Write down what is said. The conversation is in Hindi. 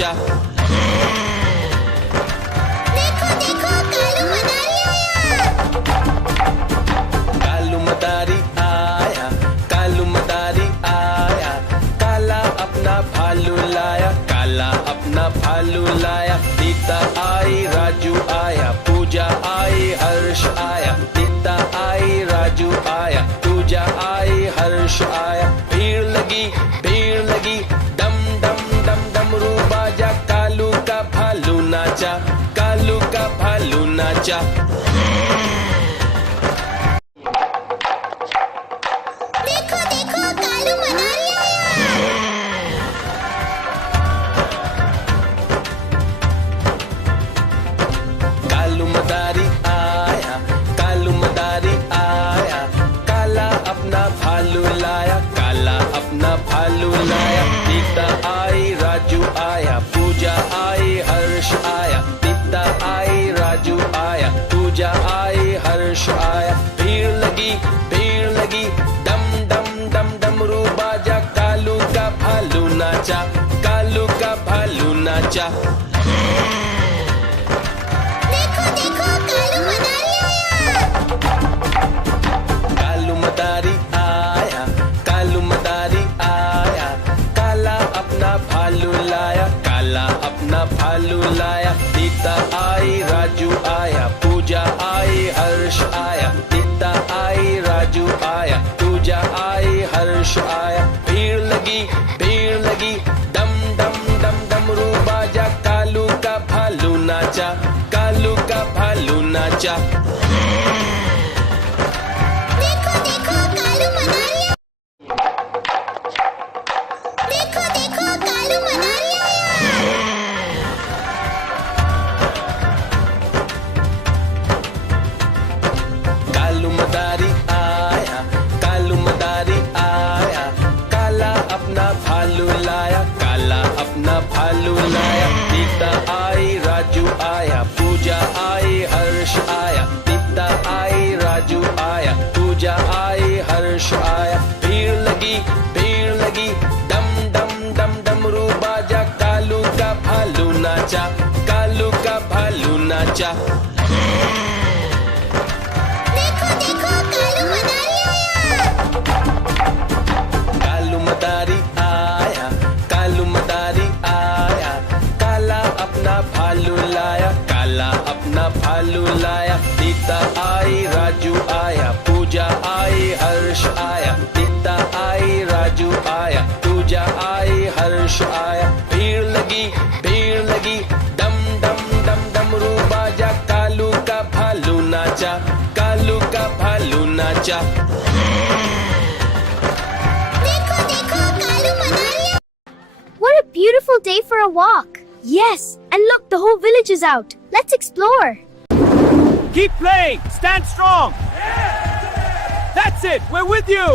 नाचा। देखो देखो कालू मदारी आया। कालू मदारी आया, काला अपना भालू लाया, काला अपना भालू लाया। सीता आई, राजू आया, पूजा आई, हर्ष आया। सीता आई, राजू आया, पूजा आई, हर्ष आया। भीड़ लगी, डम डम डम डमरू बाजा, कालू का भालू नाचा, कालू का भालू नाचा। देखो देखो कालू मदारी आया। कालू मदारी आया, कालू मदारी आया, काला अपना भालू लाया, काला अपना भालू लाया। सीता आई, राजू आया, पूजा आई, हर्ष आया। सीता आई, राजू आया, पूजा आई, हर्ष आया। भीड़ लगी, डम डम डम डमरू बाजा, कालू का भालू नाचा, कालू का भालू नाचा। देखो देखो कालू मदारी आया। कालू मदारी आया, कालू मदारी आया, काला अपना भालू लाया, काला अपना भालू लाया। सीता आई, राजू आया, पूजा आई, हर्ष आया। सीता आई, राजू आया, पूजा आई, हर्ष आया। भीड़ लगी, डम डम डम डमरू बाजा, कालू का भालू नाचा, कालू का भालू नाचा। देखो देखो कालू मदारी आया। देखो देखो कालू मदारी आया। कालू मदारी आया, कालू मदारी आया, काला अपना भालू लाया, काला अपना भालू लाया। सीता आई, राजू आया, पूजा आई, हर्ष आया। सीता आई, राजू आया, पूजा आई, हर्ष आया। भीड़ लगी, डम डम डम डमरू बाजा, कालू का भालू नाचा, कालू का भालू नाचा। देखो देखो कालू मदारी आया। कालू मदारी आया, कालू मदारी आया, काला अपना भालू लाया, काला अपना भालू लाया। सीता आई, राजू आया, पूजा आई, हर्ष आया। सीता आई, राजू आया, पूजा आई, हर्ष आया। भीड़ लगी, डम डम डम डमरू बाजा, कालू का भालू नाचा, कालू का भालू नाचा। देखो देखो कालू मदारी आया। What a beautiful day for a walk. Yes, and look, the whole village is out. Let's explore. Keep playing. Stand strong. That's it. We're with you.